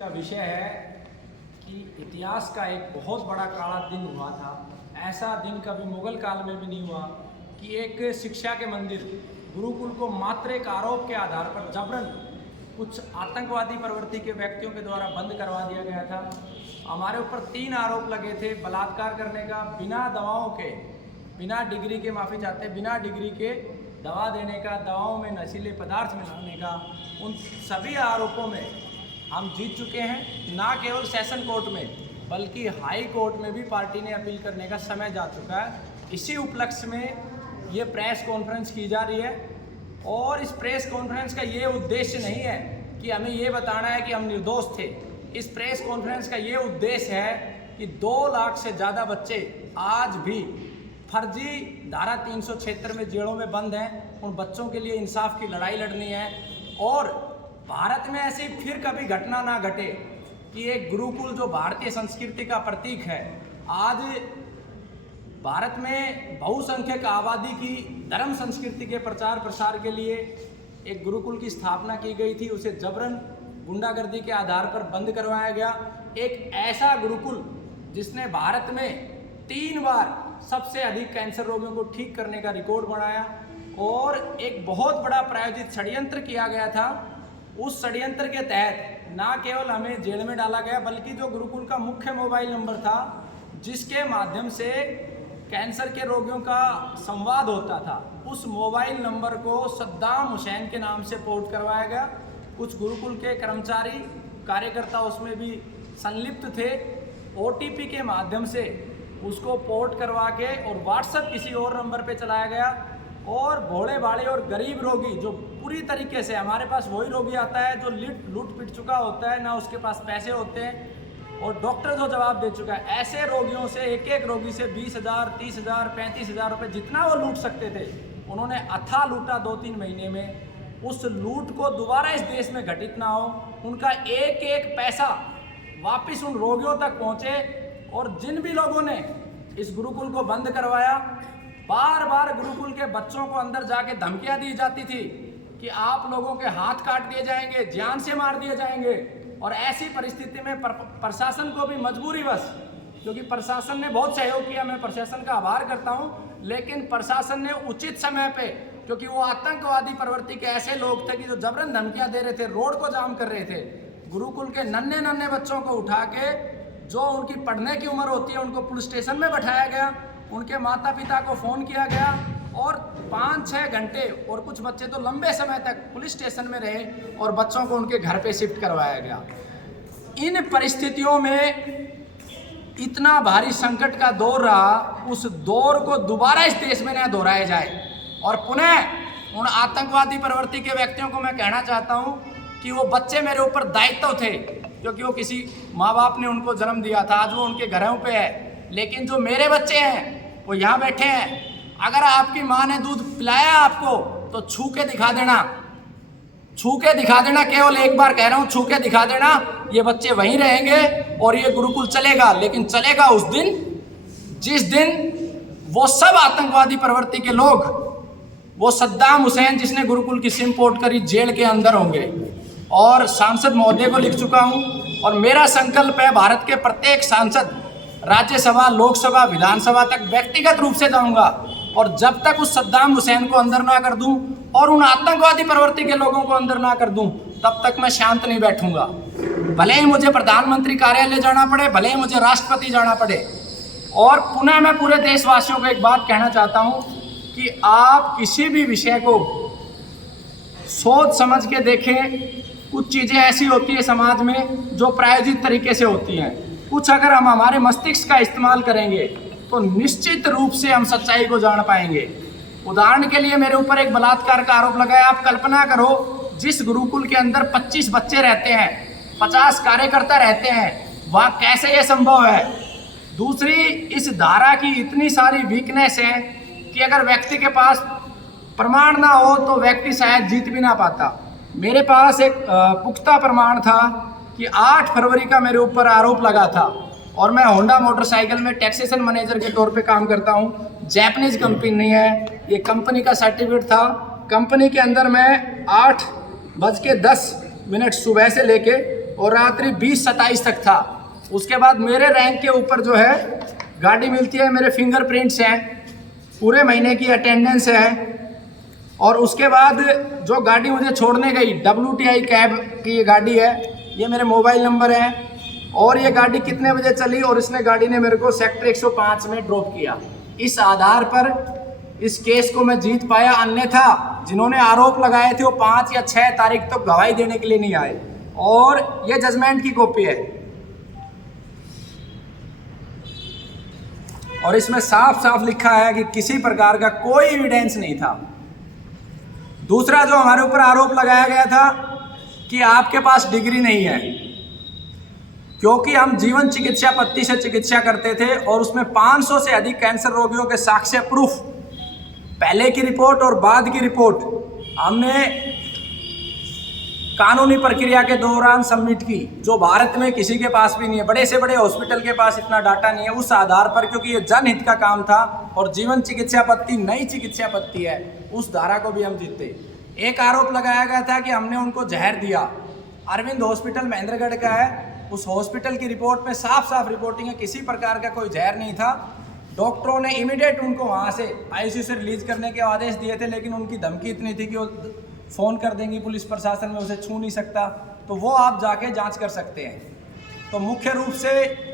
का विषय है कि इतिहास का एक बहुत बड़ा काला दिन हुआ था। ऐसा दिन कभी मुगल काल में भी नहीं हुआ कि एक शिक्षा के मंदिर गुरुकुल को मात्र एक आरोप के आधार पर जबरन कुछ आतंकवादी प्रवृत्ति के व्यक्तियों के द्वारा बंद करवा दिया गया था। हमारे ऊपर 3 आरोप लगे थे बलात्कार करने का, बिना दवाओं के, बिना डिग्री के, माफ़ी चाहते हैं, बिना डिग्री के दवा देने का, दवाओं में नशीले पदार्थ मिलाने का। उन सभी आरोपों में हम जीत चुके हैं। ना केवल सेशन कोर्ट में बल्कि हाई कोर्ट में भी पार्टी ने अपील करने का समय जा चुका है। इसी उपलक्ष्य में ये प्रेस कॉन्फ्रेंस की जा रही है और इस प्रेस कॉन्फ्रेंस का ये उद्देश्य नहीं है कि हमें ये बताना है कि हम निर्दोष थे। इस प्रेस कॉन्फ्रेंस का ये उद्देश्य है कि 2 लाख से ज़्यादा बच्चे आज भी फर्जी धारा 376 में जेलों में बंद हैं। उन बच्चों के लिए इंसाफ की लड़ाई लड़नी है और भारत में ऐसी फिर कभी घटना ना घटे कि एक गुरुकुल जो भारतीय संस्कृति का प्रतीक है, आज भारत में बहुसंख्यक आबादी की धर्म संस्कृति के प्रचार प्रसार के लिए एक गुरुकुल की स्थापना की गई थी, उसे जबरन गुंडागर्दी के आधार पर बंद करवाया गया। एक ऐसा गुरुकुल जिसने भारत में 3 बार सबसे अधिक कैंसर रोगियों को ठीक करने का रिकॉर्ड बनाया और एक बहुत बड़ा प्रायोजित षड्यंत्र किया गया था। उस षड्यंत्र के तहत ना केवल हमें जेल में डाला गया बल्कि जो गुरुकुल का मुख्य मोबाइल नंबर था, जिसके माध्यम से कैंसर के रोगियों का संवाद होता था, उस मोबाइल नंबर को सद्दाम हुसैन के नाम से पोर्ट करवाया गया। कुछ गुरुकुल के कर्मचारी, कार्यकर्ता उसमें भी संलिप्त थे। OTP के माध्यम से उसको पोर्ट करवा के और व्हाट्सएप किसी और नंबर पे चलाया गया और भोले भाले और गरीब रोगी जो पूरी तरीके से, हमारे पास वही रोगी आता है जो लूट पिट चुका होता है, ना उसके पास पैसे होते हैं और डॉक्टर जो जवाब दे चुका है, ऐसे रोगियों से एक रोगी से 20,000, 30,000, 35,000 रुपये जितना वो लूट सकते थे, उन्होंने अथाह लूटा 2-3 महीने में। उस लूट को दोबारा इस देश में घटित ना हो, उनका एक पैसा वापिस उन रोगियों तक पहुँचे। और जिन भी लोगों ने इस गुरुकुल को बंद करवाया, बार बार गुरुकुल के बच्चों को अंदर जाके धमकियां दी जाती थी कि आप लोगों के हाथ काट दिए जाएंगे, जान से मार दिए जाएंगे। और ऐसी परिस्थिति में प्रशासन को भी मजबूरीवश, क्योंकि प्रशासन ने बहुत सहयोग किया, मैं प्रशासन का आभार करता हूं, लेकिन प्रशासन ने उचित समय पे, क्योंकि वो आतंकवादी प्रवृत्ति के ऐसे लोग थे कि जो जबरन धमकियां दे रहे थे, रोड को जाम कर रहे थे, गुरुकुल के नन्हे बच्चों को उठा के, जो उनकी पढ़ने की उम्र होती है, उनको पुलिस स्टेशन में बैठाया गया, उनके माता पिता को फ़ोन किया गया और 5-6 घंटे और कुछ बच्चे तो लंबे समय तक पुलिस स्टेशन में रहे और बच्चों को उनके घर पे शिफ्ट करवाया गया। इन परिस्थितियों में इतना भारी संकट का दौर रहा, उस दौर को दोबारा इस देश में न दोहराया जाए। और पुनः उन आतंकवादी प्रवृत्ति के व्यक्तियों को मैं कहना चाहता हूँ कि वो बच्चे मेरे ऊपर दायित्व थे, क्योंकि वो किसी माँ बाप ने उनको जन्म दिया था, आज वो उनके घरों पे है। लेकिन जो मेरे बच्चे हैं वो यहाँ बैठे हैं। अगर आपकी माँ ने दूध पिलाया आपको तो छू के दिखा देना, छू के दिखा देना, केवल एक बार कह रहा हूँ, छू के दिखा देना। ये बच्चे वहीं रहेंगे और ये गुरुकुल चलेगा, लेकिन चलेगा उस दिन जिस दिन वो सब आतंकवादी प्रवृत्ति के लोग, वो सद्दाम हुसैन जिसने गुरुकुल की सिम पोर्ट करी, जेल के अंदर होंगे। और सांसद महोदय को लिख चुका हूँ और मेरा संकल्प है भारत के प्रत्येक सांसद, राज्यसभा, लोकसभा, विधानसभा तक व्यक्तिगत रूप से जाऊंगा और जब तक उस सद्दाम हुसैन को अंदर ना कर दूं और उन आतंकवादी प्रवृत्ति के लोगों को अंदर ना कर दूं, तब तक मैं शांत नहीं बैठूंगा। भले ही मुझे प्रधानमंत्री कार्यालय जाना पड़े, भले ही मुझे राष्ट्रपति जाना पड़े। और पुनः मैं पूरे देशवासियों को एक बात कहना चाहता हूं कि आप किसी भी विषय को सोच समझ के देखें। कुछ चीज़ें ऐसी होती है समाज में जो प्रायोजित तरीके से होती हैं, कुछ अगर हम हमारे मस्तिष्क का इस्तेमाल करेंगे तो निश्चित रूप से हम सच्चाई को जान पाएंगे। उदाहरण के लिए मेरे ऊपर एक बलात्कार का आरोप लगा है। आप कल्पना करो, जिस गुरुकुल के अंदर 25 बच्चे रहते हैं, 50 कार्यकर्ता रहते हैं, वहाँ कैसे ये संभव है? दूसरी, इस धारा की इतनी सारी वीकनेस है कि अगर व्यक्ति के पास प्रमाण ना हो तो व्यक्ति शायद जीत भी ना पाता। मेरे पास एक पुख्ता प्रमाण था कि 8 फरवरी का मेरे ऊपर आरोप लगा था और मैं होंडा मोटरसाइकिल में टैक्सेशन मैनेजर के तौर पे काम करता हूँ। जैपनीज कंपनी है, ये कंपनी का सर्टिफिकेट था। कंपनी के अंदर मैं 8:10 सुबह से लेके और रात्रि 20:27 तक था। उसके बाद मेरे रैंक के ऊपर जो है गाड़ी मिलती है, मेरे फिंगरप्रिंट्स हैं, पूरे महीने की अटेंडेंस है। और उसके बाद जो गाड़ी मुझे छोड़ने गई WTI कैब की ये गाड़ी है, ये मेरे मोबाइल नंबर है और ये गाड़ी कितने बजे चली और इसने गाड़ी ने मेरे को सेक्टर 105 में ड्रॉप किया। इस आधार पर इस केस को मैं जीत पाया। अन्यथा जिन्होंने आरोप लगाए थे वो 5 या 6 तारीख तक गवाही देने के लिए नहीं आए। और ये जजमेंट की कॉपी है और इसमें साफ साफ लिखा है कि किसी प्रकार का कोई एविडेंस नहीं था। दूसरा जो हमारे ऊपर आरोप लगाया गया था कि आपके पास डिग्री नहीं है, क्योंकि हम जीवन चिकित्सा पत्ती से चिकित्सा करते थे और उसमें 500 से अधिक कैंसर रोगियों के साक्ष्य प्रूफ, पहले की रिपोर्ट और बाद की रिपोर्ट हमने कानूनी प्रक्रिया के दौरान सबमिट की, जो भारत में किसी के पास भी नहीं है। बड़े से बड़े हॉस्पिटल के पास इतना डाटा नहीं है। उस आधार पर, क्योंकि ये जनहित का काम था और जीवन चिकित्सा पत्ती नई चिकित्सा पत्ती है, उस धारा को भी हम जीते। एक आरोप लगाया गया था कि हमने उनको जहर दिया। अरविंद हॉस्पिटल महेंद्रगढ़ का है, उस हॉस्पिटल की रिपोर्ट में साफ साफ रिपोर्टिंग है, किसी प्रकार का कोई जहर नहीं था। डॉक्टरों ने इमीडिएट उनको वहाँ से ICU से रिलीज करने के आदेश दिए थे, लेकिन उनकी धमकी इतनी थी कि वो फ़ोन कर देंगी पुलिस प्रशासन में, उसे छू नहीं सकता। तो वो आप जाके जांच कर सकते हैं। तो मुख्य रूप से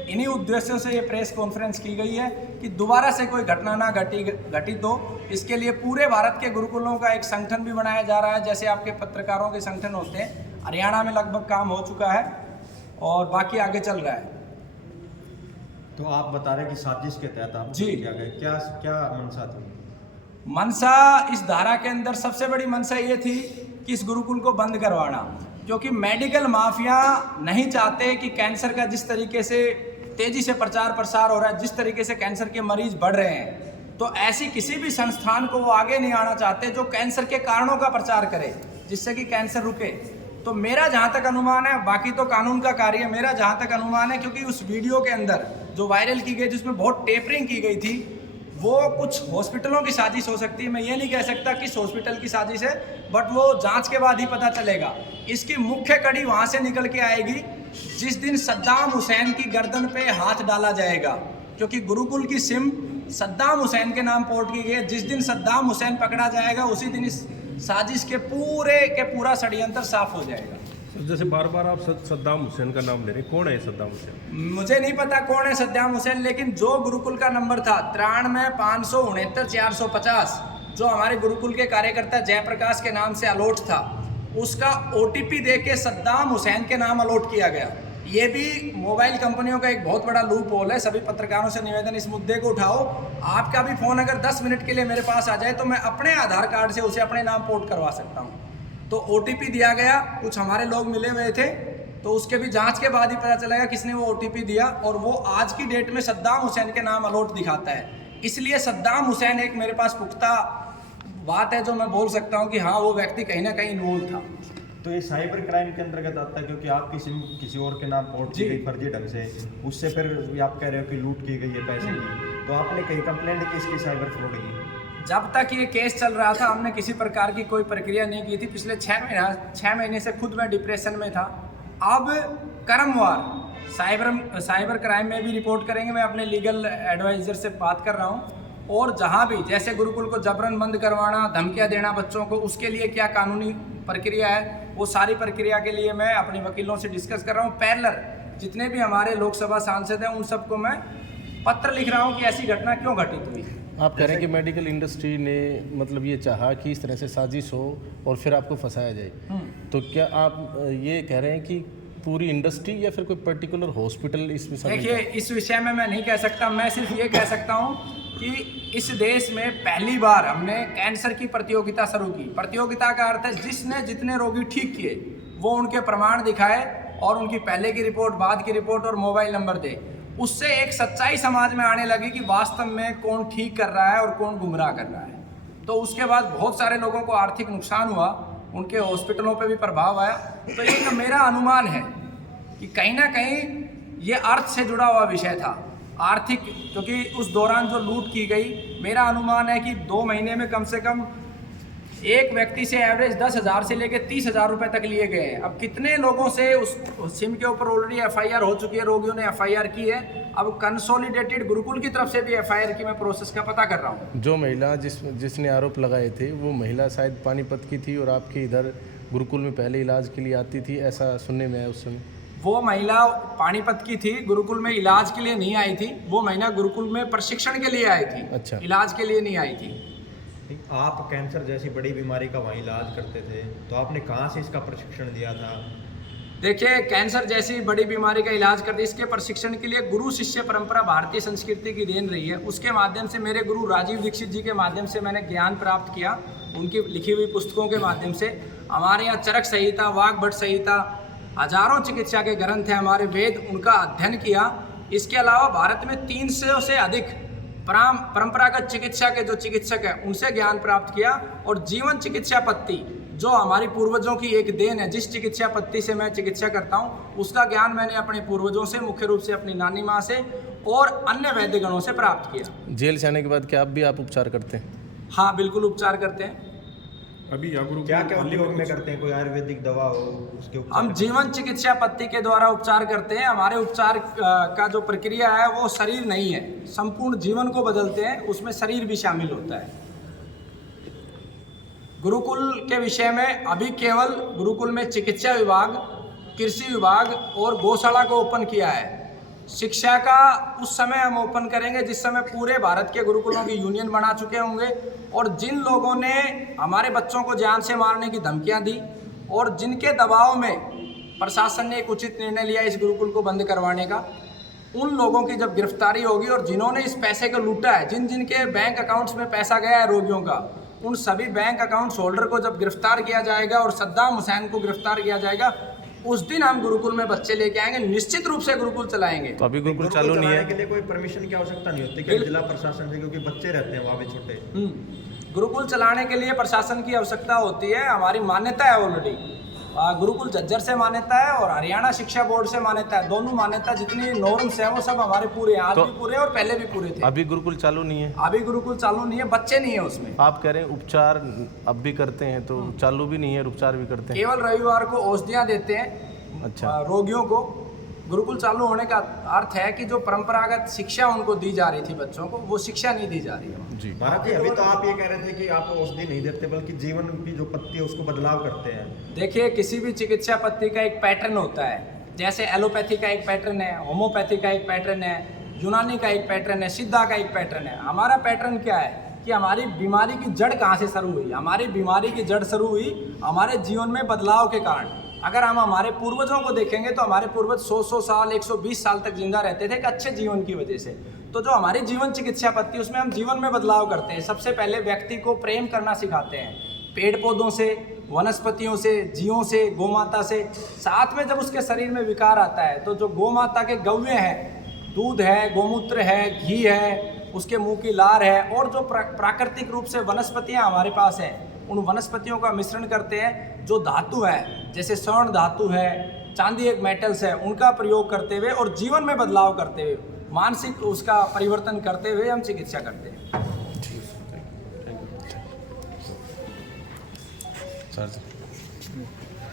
इन्हीं उद्देश्यों से ये प्रेस कॉन्फ्रेंस की गई है कि दोबारा से कोई घटना ना घटित हो। इसके लिए पूरे भारत के गुरुकुलों का एक संगठन भी बनाया जा रहा है, जैसे आपके पत्रकारों के संगठन होते हैं। हरियाणा में लगभग काम हो चुका है और बाकी आगे चल रहा है। तो आप बता रहे कि साजिश के तहत आप जी क्या गए, क्या मंशा थी? मनसा इस धारा के अंदर सबसे बड़ी मनसा ये थी कि इस गुरुकुल को बंद करवाना, क्योंकि मेडिकल माफिया नहीं चाहते कि कैंसर का जिस तरीके से तेजी से प्रचार प्रसार हो रहा है, जिस तरीके से कैंसर के मरीज बढ़ रहे हैं, तो ऐसी किसी भी संस्थान को वो आगे नहीं आना चाहते जो कैंसर के कारणों का प्रचार करे, जिससे कि कैंसर रुके। तो मेरा जहाँ तक अनुमान है, बाकी तो कानून का कार्य है, मेरा जहाँ तक अनुमान है, क्योंकि उस वीडियो के अंदर जो वायरल की गई जिसमें बहुत टेपरिंग की गई थी, वो कुछ हॉस्पिटलों की साजिश हो सकती है। मैं ये नहीं कह सकता किस हॉस्पिटल की साजिश है, बट वो जांच के बाद ही पता चलेगा। इसकी मुख्य कड़ी वहाँ से निकल के आएगी जिस दिन सद्दाम हुसैन की गर्दन पे हाथ डाला जाएगा, क्योंकि गुरुकुल की सिम सद्दाम हुसैन के नाम पोर्ट की गई है। जिस दिन सद्दाम हुसैन पकड़ा जाएगा उसी दिन इस साजिश के पूरा षड्यंत्र साफ हो जाएगा। जैसे बार बार आप सद्दाम हुसैन का नाम ले रहे हैं, कौन है सद्दाम हुसैन? मुझे नहीं पता कौन है सद्दाम हुसैन, लेकिन जो गुरुकुल का नंबर था 93,569,450, जो हमारे गुरुकुल के कार्यकर्ता जयप्रकाश के नाम से अलॉट था, उसका OTP दे के सद्दाम हुसैन के नाम अलॉट किया गया। ये भी मोबाइल कंपनियों का एक बहुत बड़ा लूप होल है। सभी पत्रकारों से निवेदन, इस मुद्दे को उठाओ। आपका भी फ़ोन अगर 10 मिनट के लिए मेरे पास आ जाए तो मैं अपने आधार कार्ड से उसे अपने नाम पोर्ट करवा सकता हूँ। तो OTP दिया गया, कुछ हमारे लोग मिले हुए थे, तो उसके भी जांच के बाद ही पता चलेगा किसने वो OTP दिया, और वो आज की डेट में सद्दाम हुसैन के नाम अलॉट दिखाता है। इसलिए सद्दाम हुसैन एक मेरे पास पुख्ता बात है जो मैं बोल सकता हूँ कि हाँ, वो व्यक्ति कहीं ना कहीं इन्वॉल्व था। तो ये साइबर क्राइम के अंतर्गत आता है, क्योंकि आपकी सिम किसी और के नाम पोर्ट की गई फर्जी ढंग से, उससे फिर आप कह रहे हो कि लूट की गई है पैसे की, तो आपने कहीं कंप्लेंट की इसकी साइबर फ्रॉड की? जब तक ये केस चल रहा था हमने किसी प्रकार की कोई प्रक्रिया नहीं की थी। पिछले 6 महीने से खुद मैं डिप्रेशन में था। अब क्रमवार साइबर क्राइम में भी रिपोर्ट करेंगे। मैं अपने लीगल एडवाइज़र से बात कर रहा हूँ, और जहाँ भी जैसे गुरुकुल को जबरन बंद करवाना, धमकियाँ देना बच्चों को, उसके लिए क्या कानूनी प्रक्रिया है, वो सारी प्रक्रिया के लिए मैं अपने वकीलों से डिस्कस कर रहा हूँ। पैरेलल जितने भी हमारे लोकसभा सांसद हैं उन सबको मैं पत्र लिख रहा हूँ कि ऐसी घटना क्यों घटित हुई। आप कह रहे हैं कि मेडिकल इंडस्ट्री ने मतलब ये चाहा कि इस तरह से साजिश हो और फिर आपको फंसाया जाए, तो क्या आप ये कह रहे हैं कि पूरी इंडस्ट्री या फिर कोई पर्टिकुलर हॉस्पिटल इसमें? देखिए, इस विषय में मैं नहीं कह सकता। मैं सिर्फ ये कह सकता हूँ कि इस देश में पहली बार हमने कैंसर की प्रतियोगिता शुरू की। प्रतियोगिता का अर्थ है जिसने जितने रोगी ठीक किए वो उनके प्रमाण दिखाए और उनकी पहले की रिपोर्ट, बाद की रिपोर्ट और मोबाइल नंबर दे। उससे एक सच्चाई समाज में आने लगी कि वास्तव में कौन ठीक कर रहा है और कौन गुमराह कर रहा है। तो उसके बाद बहुत सारे लोगों को आर्थिक नुकसान हुआ, उनके हॉस्पिटलों पे भी प्रभाव आया। तो एक मेरा अनुमान है कि कहीं ना कहीं ये अर्थ से जुड़ा हुआ विषय था, आर्थिक, क्योंकि उस दौरान जो लूट की गई, मेरा अनुमान है कि 2 महीने में कम से कम एक व्यक्ति से एवरेज 10,000 से लेकर 30,000 रुपए तक लिए गए हैं। अब कितने लोगों से उस सिम के ऊपर ऑलरेडी एफआईआर हो चुकी है, रोगियों ने एफआईआर की है। अब कंसोलिडेटेड गुरुकुल की तरफ से भी एफआईआर की मैं प्रोसेस का पता कर रहा हूँ। जो महिला जिसने आरोप लगाए थे वो महिला शायद पानीपत की थी और आपके इधर गुरुकुल में पहले इलाज के लिए आती थी, ऐसा सुनने में आया उस समय। वो महिला पानीपत की थी, गुरुकुल में इलाज के लिए नहीं आई थी। वो महिला गुरुकुल में प्रशिक्षण के लिए आई थी। अच्छा। इलाज के लिए नहीं आई थी। आप कैंसर जैसी बड़ी बीमारी का वहीं इलाज करते थे, तो आपने कहाँ से इसका प्रशिक्षण लिया था? देखिए, कैंसर जैसी बड़ी बीमारी का इलाज करते, इसके प्रशिक्षण के लिए गुरु शिष्य परंपरा भारतीय संस्कृति की देन रही है। उसके माध्यम से मेरे गुरु राजीव दीक्षित जी के माध्यम से मैंने ज्ञान प्राप्त किया, उनकी लिखी हुई पुस्तकों के माध्यम से। हमारे यहाँ चरक संहिता, वाग्भट संहिता, हजारों चिकित्सा के ग्रंथ हैं, हमारे वेद, उनका अध्ययन किया। इसके अलावा भारत में 300 से अधिक परंपरागत चिकित्सा के जो चिकित्सक हैं उनसे ज्ञान प्राप्त किया। और जीवन चिकित्सा पद्धति जो हमारी पूर्वजों की एक देन है, जिस चिकित्सा पद्धति से मैं चिकित्सा करता हूँ उसका ज्ञान मैंने अपने पूर्वजों से, मुख्य रूप से अपनी नानी माँ से और अन्य वैद्यगणों से प्राप्त किया। जेल से आने के बाद क्या अब भी आप उपचार करते हैं? हाँ, बिल्कुल उपचार करते हैं। अभी क्या क्या उद्योग में करते हैं? कोई आयुर्वेदिक दवा हो उसके उपचार? हम जीवन चिकित्सा पद्धति के द्वारा उपचार करते हैं। हमारे उपचार का जो प्रक्रिया है वो शरीर नहीं है, संपूर्ण जीवन को बदलते हैं, उसमें शरीर भी शामिल होता है। गुरुकुल के विषय में अभी केवल गुरुकुल में चिकित्सा विभाग, कृषि विभाग और गौशाला को ओपन किया है। शिक्षा का उस समय हम ओपन करेंगे जिस समय पूरे भारत के गुरुकुलों की यूनियन बना चुके होंगे। और जिन लोगों ने हमारे बच्चों को जान से मारने की धमकियां दी और जिनके दबाव में प्रशासन ने एक उचित निर्णय लिया इस गुरुकुल को बंद करवाने का, उन लोगों की जब गिरफ्तारी होगी और जिन्होंने इस पैसे को लूटा है, जिन जिनके बैंक अकाउंट्स में पैसा गया है रोगियों का, उन सभी बैंक अकाउंट्स होल्डर को जब गिरफ्तार किया जाएगा और सद्दाम हुसैन को गिरफ्तार किया जाएगा, उस दिन हम गुरुकुल में बच्चे लेके आएंगे, निश्चित रूप से गुरुकुल चलाएंगे। तो अभी गुरुकुल चालू नहीं है के लिए कोई परमिशन की आवश्यकता नहीं होती कि जिला प्रशासन से, क्योंकि बच्चे रहते हैं वहाँ पे छोटे। गुरुकुल चलाने के लिए प्रशासन की आवश्यकता होती है। हमारी मान्यता है ऑलरेडी, गुरुकुल झज्जर से मान्यता है और हरियाणा शिक्षा बोर्ड से मान्यता है। दोनों मान्यता जितनी नॉर्म्स हैं वो सब हमारे पूरे हैं, आज भी पूरे और पहले भी पूरे थे। अभी गुरुकुल चालू नहीं है? अभी गुरुकुल चालू नहीं है, बच्चे नहीं है उसमें। आप कह रहे हैं उपचार अब भी करते हैं, तो चालू भी नहीं है, उपचार भी करते हैं? केवल रविवार को औषधियाँ देते हैं अच्छा। रोगियों को। गुरुकुल चालू होने का अर्थ है कि जो परंपरागत शिक्षा उनको दी जा रही थी बच्चों को, वो शिक्षा नहीं दी जा रही है। जी भारत जी, अभी तो आप ये कह रहे थे कि आप औषधि नहीं देते बल्कि जीवन की जो पत्ती है उसको बदलाव करते हैं। देखिए, किसी भी चिकित्सा पद्धति का एक पैटर्न होता है। जैसे एलोपैथी का एक पैटर्न है, होम्योपैथी का एक पैटर्न है, यूनानी का एक पैटर्न है, सिद्धा का एक पैटर्न है। हमारा पैटर्न क्या है कि हमारी बीमारी की जड़ कहाँ से शुरू हुई? हमारी बीमारी की जड़ शुरू हुई हमारे जीवन में बदलाव के कारण। अगर हम हमारे पूर्वजों को देखेंगे तो हमारे पूर्वज 100 साल, 120 साल तक जिंदा रहते थे एक अच्छे जीवन की वजह से। तो जो हमारी जीवन चिकित्सा पद्धति, उसमें हम जीवन में बदलाव करते हैं। सबसे पहले व्यक्ति को प्रेम करना सिखाते हैं, पेड़ पौधों से, वनस्पतियों से, जीवों से, गोमाता से। साथ में जब उसके शरीर में विकार आता है तो जो गोमाता के गव्य हैं, दूध है, गोमूत्र है, घी है, उसके मुंह की लार है, और जो प्राकृतिक रूप से वनस्पतियाँ हमारे पास हैं, उन वनस्पतियों का मिश्रण करते हैं। जो धातु है, जैसे स्वर्ण धातु है, चांदी एक मेटल्स है, उनका प्रयोग करते हुए और जीवन में बदलाव करते हुए, मानसिक उसका परिवर्तन करते हुए हम चिकित्सा करते हैं। सर